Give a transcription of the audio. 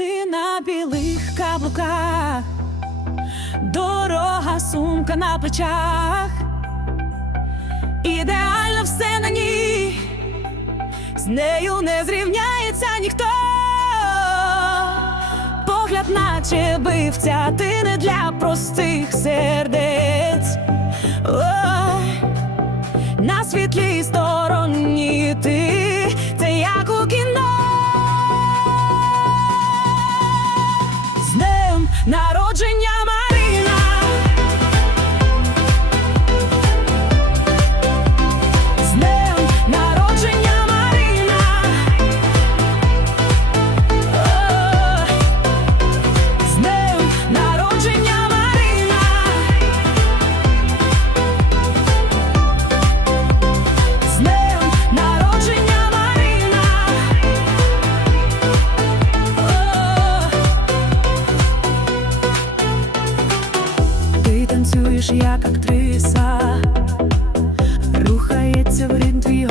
Ти на білих каблуках, дорога сумка на плечах, ідеально все на ній, з нею не зрівняється ніхто. Погляд, наче бивця, ти не для простих сердець. Ой, на світлій стороні ти, народження. як актриса, рухається в ритм твій